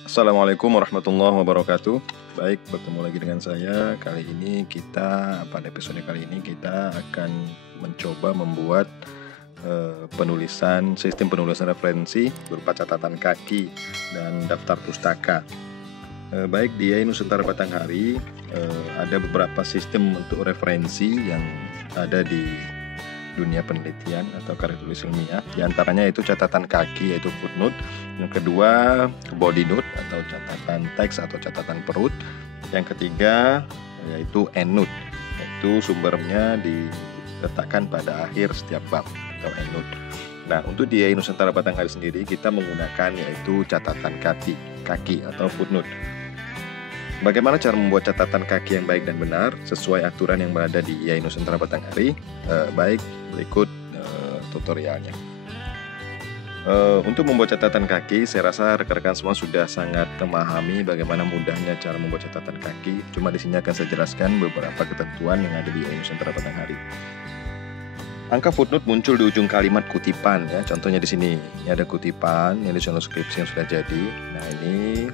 Assalamualaikum warahmatullahi wabarakatuh. Baik, bertemu lagi dengan saya. Kali ini pada episode kali ini kita akan mencoba membuat sistem penulisan referensi berupa catatan kaki dan daftar pustaka. Baik, di IAI Nusantara Batanghari ada beberapa sistem untuk referensi yang ada di dunia penelitian atau karya tulis ilmiah. Di antaranya itu catatan kaki yaitu footnote, yang kedua body note atau catatan teks atau catatan perut, yang ketiga yaitu endnote, yaitu sumbernya diletakkan pada akhir setiap bab atau endnote. Nah, untuk di IAI Nusantara Batanghari sendiri kita menggunakan yaitu catatan kaki atau footnote. Bagaimana cara membuat catatan kaki yang baik dan benar sesuai aturan yang berada di IAI Nusantara Batanghari? Baik, berikut tutorialnya. Untuk membuat catatan kaki, saya rasa rekan-rekan semua sudah sangat memahami bagaimana mudahnya cara membuat catatan kaki. Cuma di sini akan saya jelaskan beberapa ketentuan yang ada di IAI Nusantara Batanghari. Angka footnote muncul di ujung kalimat kutipan ya. Contohnya di sini, ini ada kutipan yang disoal skripsi yang sudah jadi. Nah, ini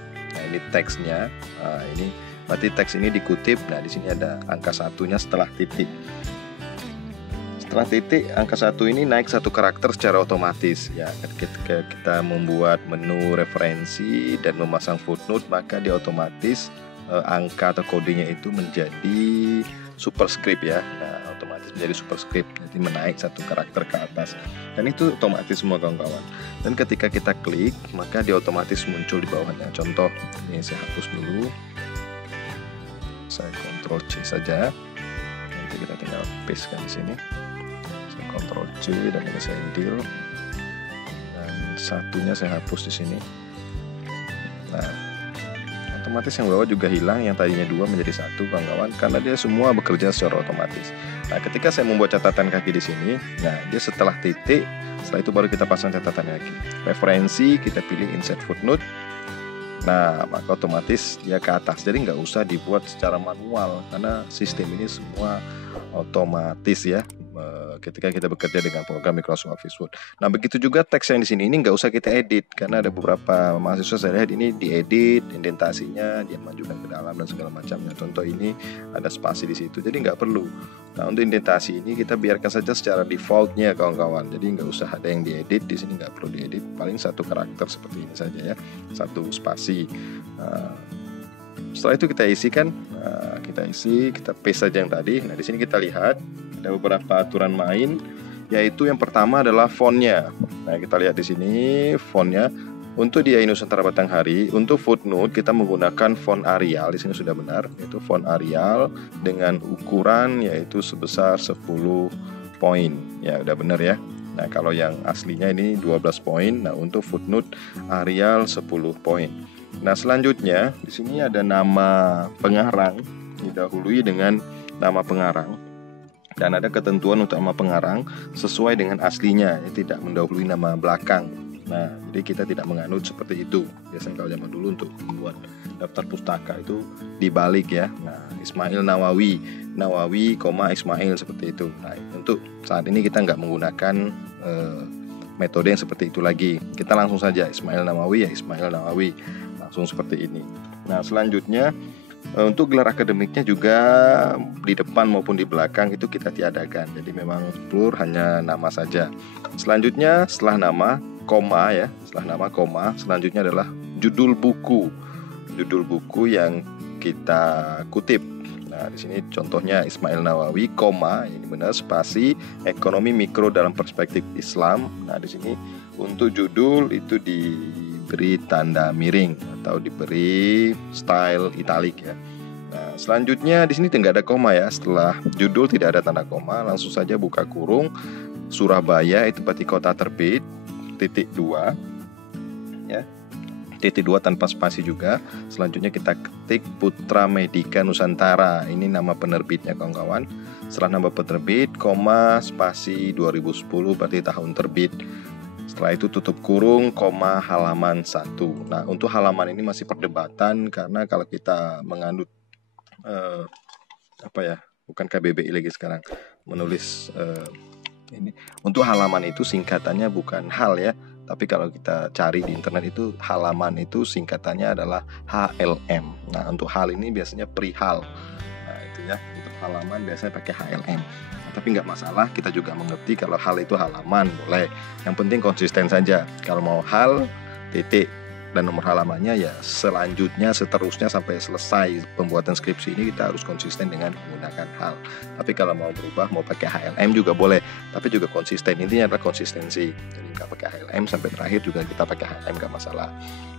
teksnya. Nah, ini berarti teks ini dikutip. Nah, di sini ada angka satunya setelah titik. Setelah titik, angka 1 ini naik satu karakter secara otomatis ya. Ketika kita membuat menu referensi dan memasang footnote, maka dia otomatis angka atau kodenya itu menjadi superscript ya. Nah, otomatis menjadi superscript, jadi menaik satu karakter ke atas. Dan itu otomatis semua kawan-kawan. Dan ketika kita klik, maka dia otomatis muncul di bawahnya. Contoh, ini saya hapus dulu. Saya Ctrl C saja. Nanti kita tinggal paste kan di sini. Saya Ctrl C dan ini saya delete. Dan satunya saya hapus di sini. Nah, otomatis yang bawah juga hilang, yang tadinya 2 menjadi 1 kawan-kawan, karena dia semua bekerja secara otomatis. Nah, ketika saya membuat catatan kaki di sini, nah dia setelah titik, setelah itu baru kita pasang catatan kaki. Referensi kita pilih insert footnote. Nah, maka otomatis dia ke atas. Jadi nggak usah dibuat secara manual karena sistem ini semua otomatis ya. Ketika kita bekerja dengan program Microsoft Office Word. Nah, begitu juga teks yang di sini ini nggak usah kita edit karena ada beberapa mahasiswa saya lihat ini diedit, indentasinya dia majukan ke dalam dan segala macamnya. Contoh ini ada spasi di situ, jadi nggak perlu. Nah, untuk indentasi ini kita biarkan saja secara defaultnya kawan-kawan. Jadi nggak usah ada yang diedit di sini, nggak perlu diedit. Paling satu karakter seperti ini saja ya, satu spasi. Setelah itu kita isikan, kita paste saja yang tadi. Nah, di sini kita lihat ada beberapa aturan main, yaitu yang pertama adalah fontnya. Nah, kita lihat di sini fontnya. Untuk di IAI Nusantara Batanghari, untuk footnote kita menggunakan font Arial. Di sini sudah benar, yaitu font Arial dengan ukuran yaitu sebesar 10 poin. Ya, udah benar ya. Nah, kalau yang aslinya ini 12 poin. Nah, untuk footnote Arial 10 poin. Nah, selanjutnya di sini ada nama pengarang, didahului dengan nama pengarang. Dan ada ketentuan untuk nama pengarang sesuai dengan aslinya, tidak mendahului nama belakang. Nah, jadi kita tidak menganut seperti itu. Biasanya kalau zaman dulu untuk membuat daftar pustaka itu dibalik ya. Nah, Ismail Nawawi, Ismail seperti itu. Nah, untuk saat ini kita nggak menggunakan metode yang seperti itu lagi. Kita langsung saja Ismail Nawawi ya Ismail Nawawi, langsung seperti ini. Nah, selanjutnya untuk gelar akademiknya juga di depan maupun di belakang itu kita tiadakan. Jadi memang pure hanya nama saja. Selanjutnya setelah nama koma ya, selanjutnya adalah judul buku. Judul buku yang kita kutip. Nah, di sini contohnya Ismail Nawawi, koma, ini benar, spasi, ekonomi mikro dalam perspektif Islam. Nah, di sini untuk judul itu diberi tanda miring atau diberi style italic ya. Nah, selanjutnya di sini tidak ada koma ya. Setelah judul tidak ada tanda koma, langsung saja buka kurung Surabaya itu berarti kota terbit, .2 ya. .2 tanpa spasi juga. Selanjutnya kita ketik Putra Medika Nusantara. Ini nama penerbitnya kawan-kawan. Setelah nama penerbit, koma, spasi 2010 berarti tahun terbit. Setelah itu tutup kurung, koma, halaman 1. Nah, untuk halaman ini masih perdebatan karena kalau kita menganut bukan KBBI lagi sekarang, menulis ini untuk halaman itu singkatannya bukan hal ya, Tapi kalau kita cari di internet itu halaman itu singkatannya adalah HLM. Nah, untuk hal ini biasanya perihal. Nah, itu ya, untuk halaman biasanya pakai HLM. Nah, tapi nggak masalah, kita juga mengerti kalau hal itu halaman, boleh. Yang penting konsisten saja. Kalau mau hal, titik, dan nomor halamannya ya selanjutnya seterusnya sampai selesai pembuatan skripsi ini kita harus konsisten dengan menggunakan hal. Tapi kalau mau berubah mau pakai HLM juga boleh, tapi juga konsisten, intinya adalah konsistensi. Jadi nggak pakai HLM sampai terakhir juga kita pakai HLM nggak masalah.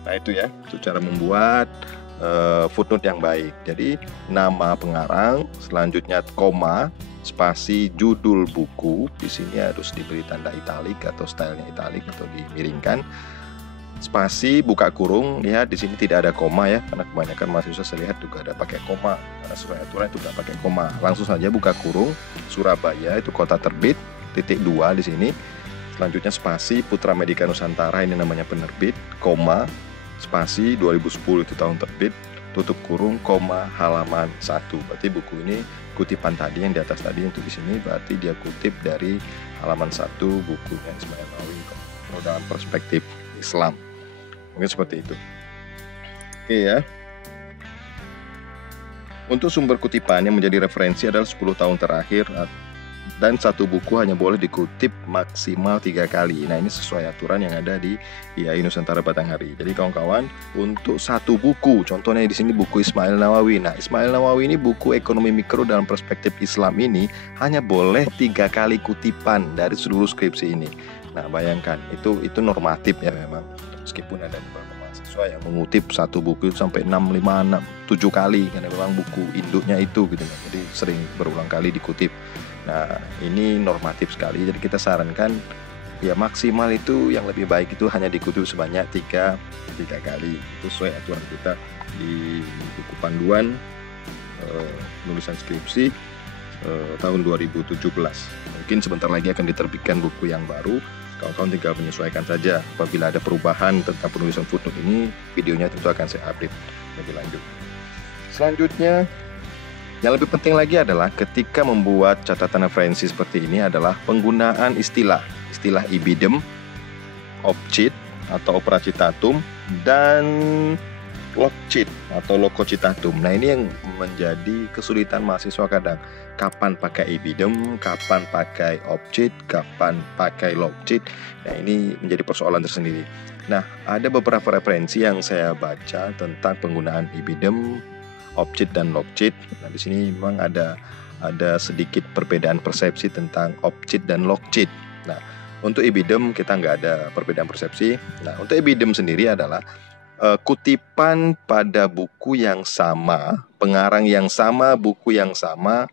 Nah itu ya, itu cara membuat footnote yang baik. Jadi nama pengarang, selanjutnya koma, spasi judul buku, di sini harus diberi tanda italik atau stylenya italik atau dimiringkan. Spasi buka kurung, lihat di sini tidak ada koma ya, karena kebanyakan mahasiswa saya lihat juga ada pakai koma, karena sesuai aturan itu tidak pakai koma. Langsung saja buka kurung, Surabaya itu kota terbit, titik 2 di sini. Selanjutnya spasi Putra Medika Nusantara, ini namanya penerbit, koma, spasi 2010 itu tahun terbit, tutup kurung, koma, halaman 1. Berarti buku ini kutipan tadi yang di atas tadi untuk di sini berarti dia kutip dari halaman 1 bukunya Ismail Nawawi kalau dalam perspektif Islam. Mungkin seperti itu. Oke ya. Untuk sumber kutipan yang menjadi referensi adalah 10 tahun terakhir dan satu buku hanya boleh dikutip maksimal 3 kali. Nah ini sesuai aturan yang ada di IAI Nusantara Batanghari. Jadi kawan-kawan, untuk satu buku, contohnya di sini buku Ismail Nawawi. Nah Ismail Nawawi ini buku ekonomi mikro dalam perspektif Islam ini hanya boleh 3 kali kutipan dari seluruh skripsi ini. Nah bayangkan itu normatif ya memang, meskipun ada beberapa mahasiswa yang mengutip satu buku sampai 6, 5, 6, 7 kali karena memang buku induknya itu gitu, jadi sering berulang kali dikutip. Nah ini normatif sekali, jadi kita sarankan ya maksimal itu yang lebih baik itu hanya dikutip sebanyak 3 kali. Itu sesuai aturan kita di buku panduan penulisan skripsi tahun 2017. Mungkin sebentar lagi akan diterbitkan buku yang baru. Kawan-kawan tinggal menyesuaikan saja. Apabila ada perubahan tentang penulisan footnote ini, videonya tentu akan saya update lebih lanjut. Selanjutnya, yang lebih penting lagi adalah ketika membuat catatan referensi seperti ini adalah penggunaan istilah ibidem, opcit atau opera citatum, dan logcit atau loco citatum. Nah ini yang menjadi kesulitan mahasiswa kadang. Kapan pakai ibidem, kapan pakai opcit, kapan pakai logcit. Nah ini menjadi persoalan tersendiri. Nah ada beberapa referensi yang saya baca tentang penggunaan ibidem, opcit dan logcit. Nah di sini memang ada sedikit perbedaan persepsi tentang opcit dan logcit. Nah untuk ibidem kita nggak ada perbedaan persepsi. Nah untuk ibidem sendiri adalah kutipan pada buku yang sama, pengarang yang sama, buku yang sama,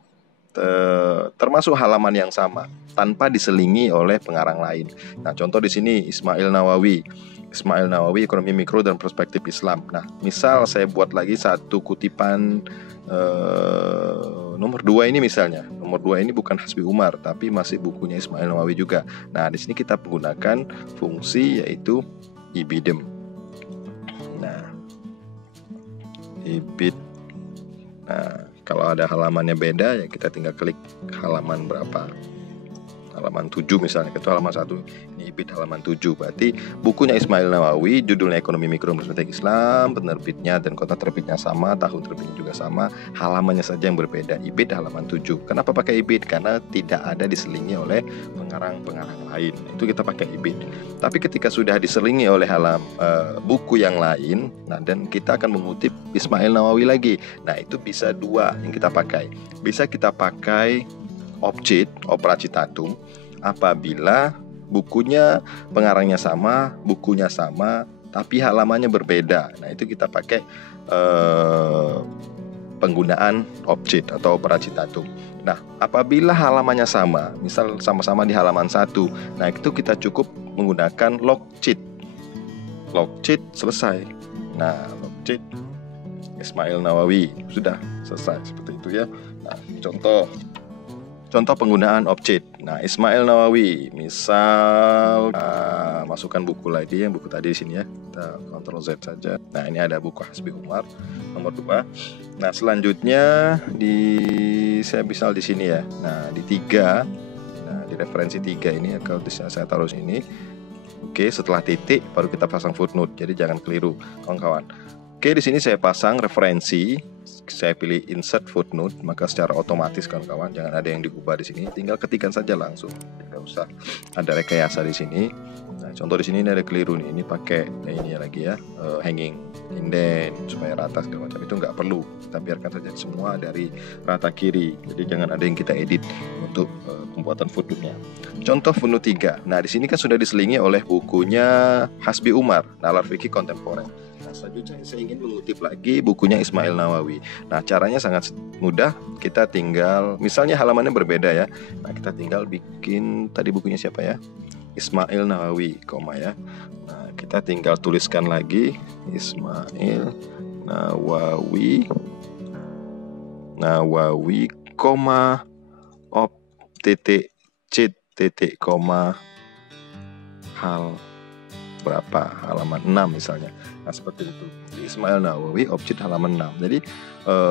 termasuk halaman yang sama, tanpa diselingi oleh pengarang lain. Nah, contoh di sini Ismail Nawawi ekonomi mikro dan perspektif Islam. Nah, misal saya buat lagi satu kutipan nomor 2 ini misalnya. Nomor 2 ini bukan Hasbi Umar, tapi masih bukunya Ismail Nawawi juga. Nah, di sini kita menggunakan fungsi yaitu ibidem. Nah, ibid. Nah, kalau ada halamannya beda ya kita tinggal klik halaman berapa. Halaman 7 misalnya, itu halaman 1, ini ibid halaman 7. Berarti bukunya Ismail Nawawi, judulnya Ekonomi Mikro Perspektif Islam, penerbitnya dan kota terbitnya sama, tahun terbitnya juga sama, halamannya saja yang berbeda. Ibid halaman 7. Kenapa pakai ibid? Karena tidak ada diselingi oleh pengarang-pengarang lain. Itu kita pakai ibid. Tapi ketika sudah diselingi oleh buku yang lain, nah dan kita akan mengutip Ismail Nawawi lagi. Nah, itu bisa 2 yang kita pakai. Bisa kita pakai opcit, opera citatum, apabila bukunya pengarangnya sama, bukunya sama, tapi halamannya berbeda. Nah itu kita pakai penggunaan opcit atau opera citatum. Nah apabila halamannya sama, misal sama-sama di halaman 1, nah itu kita cukup menggunakan logcit. Logcit selesai. Nah logcit Ismail Nawawi sudah selesai, seperti itu ya. Nah Contoh penggunaan opcit. Nah, Ismail Nawawi, misal masukkan buku lagi, yang buku tadi di sini ya. Kita Ctrl Z saja. Nah, ini ada buku Hasbi Umar nomor 2. Nah, selanjutnya saya misal di sini ya. Nah, di 3. Nah, di referensi 3 ini ya, kalau saya taruh sini. Oke, setelah titik baru kita pasang footnote. Jadi jangan keliru, kawan-kawan. Oke, di sini saya pasang referensi. Saya pilih insert footnote, maka secara otomatis kawan-kawan jangan ada yang diubah di sini. Tinggal ketikkan saja langsung. Tidak usah ada rekayasa di sini. Nah, contoh di sini ini ada keliru nih. Ini pakai ini lagi ya, hanging indent supaya rata segala macam. Itu nggak perlu. Kita biarkan saja semua dari rata kiri. Jadi jangan ada yang kita edit untuk pembuatan footnote-nya. Contoh footnote 3. Nah, di sini kan sudah diselingi oleh bukunya Hasbi Umar, Nalar Fikih Kontemporer. Nah, selanjutnya saya ingin mengutip lagi bukunya Ismail Nawawi. Nah, caranya sangat mudah. Kita tinggal, misalnya halamannya berbeda ya. Nah, kita tinggal bikin, tadi bukunya siapa ya? Ismail Nawawi, koma ya. Nah, kita tinggal tuliskan lagi Ismail Nawawi, koma, op, titik, cit, titik, koma, hal berapa, halaman 6 misalnya. Nah, seperti itu. Ismail Nawawi, objek halaman 6. Jadi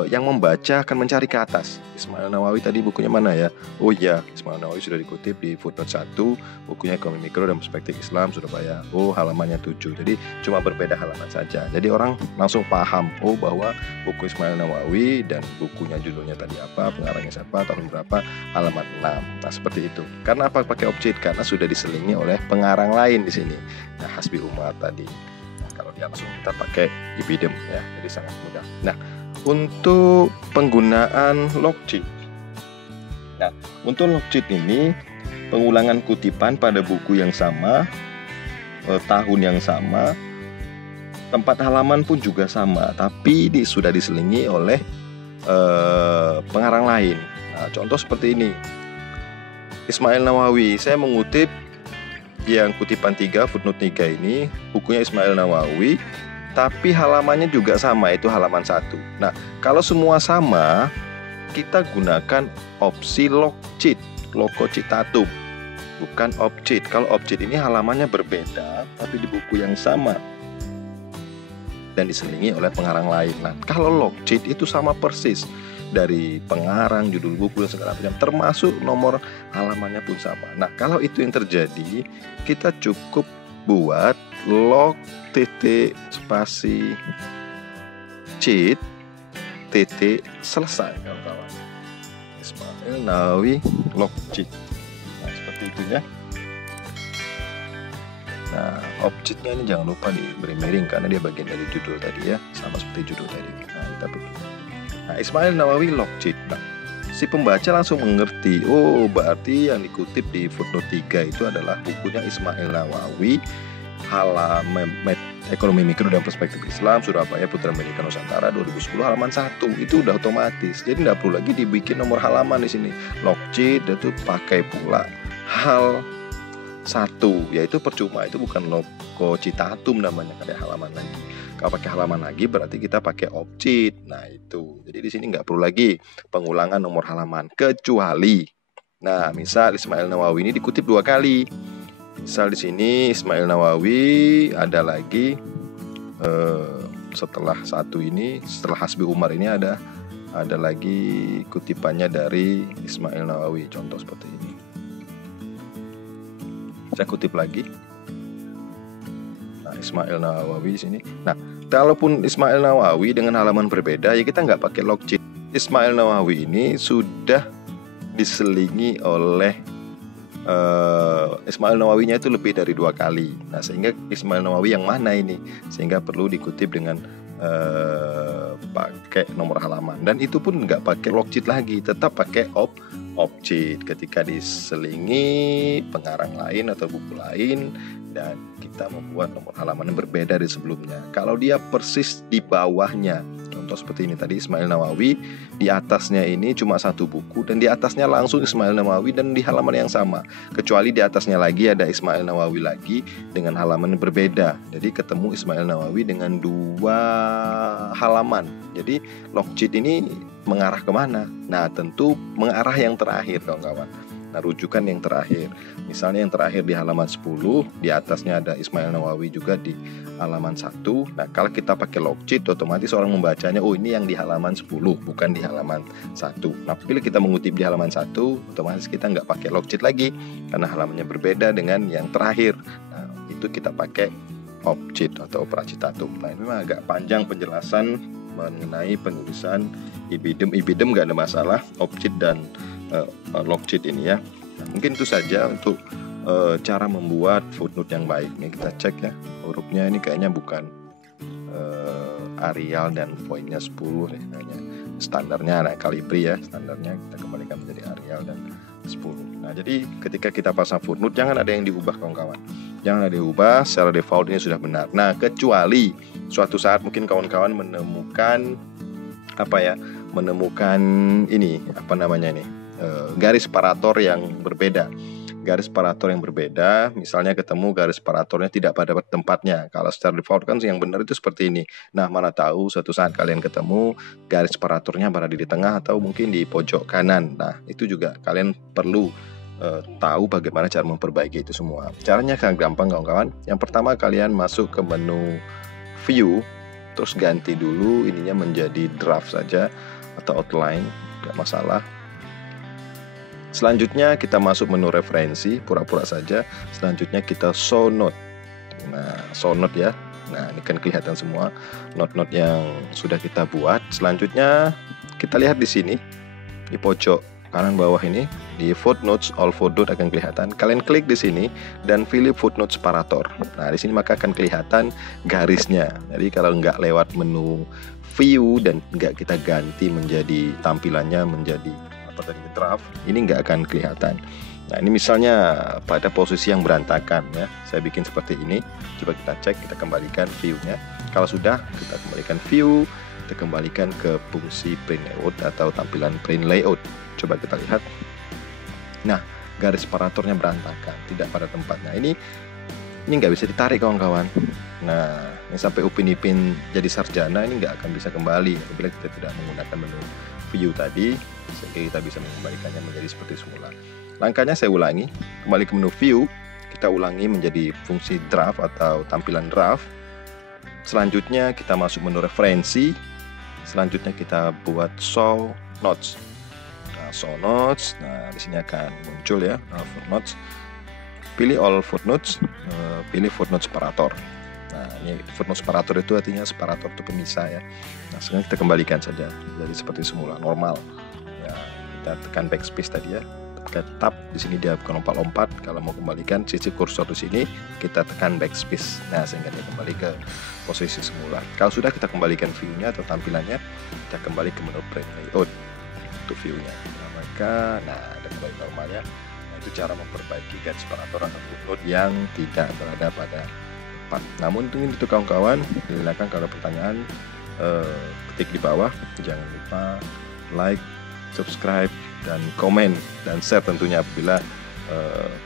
yang membaca akan mencari ke atas. Ismail Nawawi tadi bukunya mana ya? Oh iya, Ismail Nawawi sudah dikutip di footnote 1, bukunya Ekonomi Mikro dan Perspektif Islam, Surabaya. Oh, halamannya 7. Jadi cuma berbeda halaman saja. Jadi orang langsung paham, oh bahwa buku Ismail Nawawi dan bukunya judulnya tadi apa, pengarangnya siapa, tahun berapa, halaman 6. Nah, seperti itu. Karena apa pakai objek? Karena sudah diselingi oleh pengarang lain di sini. Nah, Hasbi Umar tadi. Nah, kalau dia langsung kita pakai ibidem ya. Jadi sangat mudah. Nah, untuk penggunaan logcheat. Nah, untuk logcheat ini pengulangan kutipan pada buku yang sama, tahun yang sama, tempat halaman pun juga sama, tapi sudah diselingi oleh pengarang lain. Nah, contoh seperti ini. Ismail Nawawi, saya mengutip yang kutipan 3, footnote 3 ini, bukunya Ismail Nawawi, tapi halamannya juga sama, itu halaman 1. Nah, kalau semua sama, kita gunakan opsi logcheat, logo citatum, bukan objek. Kalau objek ini halamannya berbeda, tapi di buku yang sama dan diselingi oleh pengarang lain. Nah, kalau logcheat itu sama persis, dari pengarang, judul buku dan segala macam, termasuk nomor halamannya pun sama. Nah, kalau itu yang terjadi, kita cukup buat log titik spasi cheat titik selesai, kawan-kawan. Ismail Nawawi log cheat. Nah, seperti itu ya. Nah, objeknya ini jangan lupa diberi miring karena dia bagian dari judul tadi ya, sama seperti judul tadi. Nah, kita pilih. Nah, Ismail Nawawi log cheat. Nah, si pembaca langsung mengerti, oh berarti yang dikutip di footnote 3 itu adalah bukunya Ismail Nawawi, halaman Ekonomi Mikro dan Perspektif Islam, Surabaya, Putra Pendidikan Nusantara 2010, halaman 1. Itu udah otomatis. Jadi tidak perlu lagi dibikin nomor halaman di sini. Logcheat itu pakai pula hal 1, yaitu percuma, itu bukan logo citatum namanya, kayak halaman lagi. Kalau pakai halaman lagi berarti kita pakai objek. Nah, itu. Jadi di sini nggak perlu lagi pengulangan nomor halaman, kecuali, nah, misal Ismail Nawawi ini dikutip 2 kali. Misal di sini Ismail Nawawi ada lagi setelah 1 ini, setelah Hasbi Umar ini ada lagi kutipannya dari Ismail Nawawi. Contoh seperti ini. Saya kutip lagi. Nah, Ismail Nawawi di sini. Nah, kalaupun Ismail Nawawi dengan halaman berbeda, ya kita nggak pakai logcheat. Ismail Nawawi ini sudah diselingi oleh Ismail Nawawinya itu lebih dari 2 kali. Nah, sehingga Ismail Nawawi yang mana ini? Sehingga perlu dikutip dengan pakai nomor halaman. Dan itu pun nggak pakai logcheat lagi, tetap pakai objek ketika diselingi pengarang lain atau buku lain dan kita membuat nomor halaman yang berbeda dari sebelumnya. Kalau dia persis di bawahnya, contoh seperti ini tadi Ismail Nawawi, di atasnya ini cuma 1 buku dan di atasnya langsung Ismail Nawawi dan di halaman yang sama, kecuali di atasnya lagi ada Ismail Nawawi lagi dengan halaman yang berbeda. Jadi ketemu Ismail Nawawi dengan 2 halaman. Jadi logcheat ini mengarah kemana? Nah, tentu mengarah yang terakhir, kawan-kawan. Nah, rujukan yang terakhir. Misalnya yang terakhir di halaman 10, di atasnya ada Ismail Nawawi juga di halaman 1. Nah, kalau kita pakai logcheat, otomatis orang membacanya, oh ini yang di halaman 10, bukan di halaman 1. Nah, bila kita mengutip di halaman 1, otomatis kita nggak pakai logcheat lagi, karena halamannya berbeda dengan yang terakhir. Nah, itu kita pakai object atau operasi tatum. Nah ini memang agak panjang penjelasan mengenai penulisan ibidem. Ibidem nggak ada masalah, object dan logjit ini ya. Nah, mungkin itu saja untuk cara membuat footnote yang baik. Nih kita cek ya, hurufnya ini kayaknya bukan Arial dan poinnya 10 nih kayaknya. Standarnya nah Calibri ya, standarnya kita kembalikan menjadi Arial dan 10. Nah jadi ketika kita pasang footnote jangan ada yang diubah kawan-kawan. Jangan ada diubah, secara default ini sudah benar. Nah kecuali suatu saat mungkin kawan-kawan menemukan menemukan ini garis separator yang berbeda. Garis separator yang berbeda, misalnya ketemu garis separatornya tidak pada tempatnya. Kalau secara default kan yang benar itu seperti ini. Nah, mana tahu suatu saat kalian ketemu garis separatornya berada di tengah atau mungkin di pojok kanan. Nah, itu juga kalian perlu tahu bagaimana cara memperbaiki itu semua. Caranya sangat gampang kawan-kawan. Yang pertama kalian masuk ke menu view, terus ganti dulu ininya menjadi draft saja atau outline, nggak masalah. Selanjutnya kita masuk menu referensi, pura-pura saja. Selanjutnya kita show note. Nah, show note ya. Nah, ini kan kelihatan semua note-note yang sudah kita buat. Selanjutnya kita lihat di sini di pojok kanan bawah ini di footnotes, all footnote akan kelihatan. Kalian klik di sini dan pilih footnote separator. Nah, di sini maka akan kelihatan garisnya. Jadi kalau nggak lewat menu view dan nggak kita ganti menjadi tampilannya menjadi draft, ini nggak akan kelihatan. Nah ini misalnya pada posisi yang berantakan ya, saya bikin seperti ini. Coba kita cek, kita kembalikan view-nya. Kalau sudah, kita kembalikan view, kita kembalikan ke fungsi print layout atau tampilan print layout. Coba kita lihat. Nah garis separatornya berantakan, tidak pada tempatnya. Ini nggak bisa ditarik kawan-kawan. Nah ini sampai Upin Ipin jadi sarjana ini nggak akan bisa kembali apabila kita tidak menggunakan menu view tadi, sehingga kita bisa mengembalikannya menjadi seperti semula. Langkahnya saya ulangi, kembali ke menu view, kita ulangi menjadi fungsi draft atau tampilan draft. Selanjutnya kita masuk menu referensi. Selanjutnya kita buat show notes. Nah, show notes. Nah, di sini akan muncul ya footnotes. Pilih all footnotes, pilih footnote separator. Nah, ini footnote separator itu artinya separator itu pemisah ya. Nah, sekarang kita kembalikan saja jadi seperti semula, normal. Ya, kita tekan backspace tadi ya. Tekan tab, di sini dia bukan lompat-lompat. Kalau mau kembalikan sisi kursor di sini, kita tekan backspace. Nah, sehingga dia kembali ke posisi semula. Kalau sudah kita kembalikan view-nya atau tampilannya, kita kembali ke menu print layout untuk view-nya. Nah, maka ada kembali normalnya. Nah, itu cara memperbaiki garis separator atau footnote yang tidak berada pada tempat. Namun itu kawan-kawan, silakan kalau pertanyaan ketik di bawah. Jangan lupa like, subscribe, dan komen dan share tentunya apabila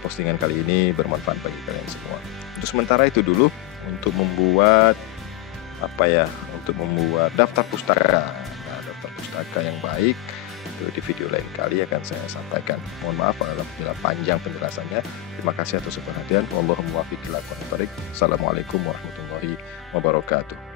postingan kali ini bermanfaat bagi kalian semua. Untuk sementara itu dulu untuk membuat daftar pustaka. Nah, daftar pustaka yang baik itu di video lain kali akan saya sampaikan. Mohon maaf apabila panjang penjelasannya. Terima kasih atas perhatian. Wallahul muwaffiq ila aqwamit thoriq. Assalamualaikum warahmatullahi wabarakatuh.